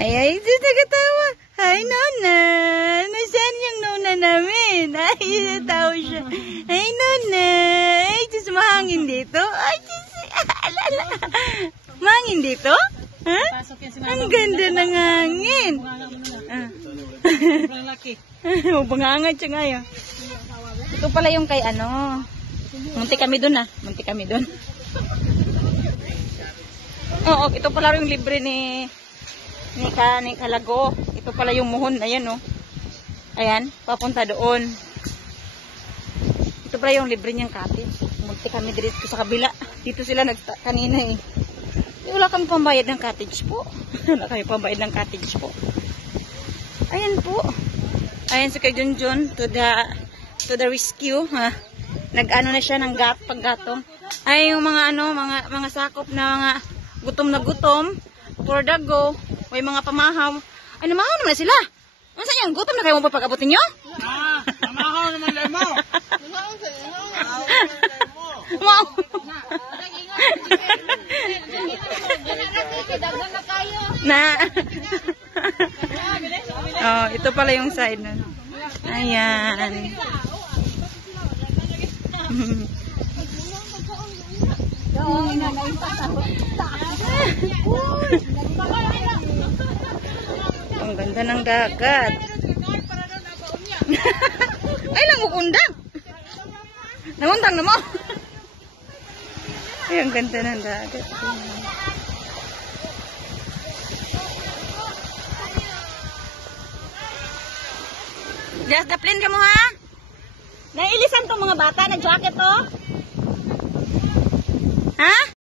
Ay, katawa. Hi, Nona. Nasaan yung Nona namin? Ay, natawa siya. Hi, Nona. Ay, Diyos, mahangin dito. Ay, Diyos, alala. Mahangin dito? Ha? Ang ganda ng hangin. Sobrang laki. Bangangat siya ngayon. Ito pala yung kay ano. Munti kami dun Munti kami dun. Oo, ito pala yung libre ni Kalago. Ito pala yung muhon. Ayan, oh. Ayan, papunta doon. Ito pala yung libre niyang cottage. Munti kami dito sa kabila. Dito sila kanina eh. Wala kami pambayad ng cottage po. Wala kami pambayad ng cottage po. Ayan po. Ayan si Kay Junjun to the rescue. Ha? Nag-ano na siya ng paggatong. Ay yung mga mga sakop na mga gutom na gutom. For the go. May mga pamahaw. Ay namahaw naman sila. Ano sa yan? Gutom na kayo mo pa pag-abutin nyo? Namahaw naman lang mo. Wow. Oh, ito pala yung side na. Ayan. Ang ganda ng dagat. Ay lang ukundang. Namuntang na mo. Ay, ang ganda ng dagat. Just the plane ka mo ha? Nailisan to mga bata, nag-jacket to. Ha?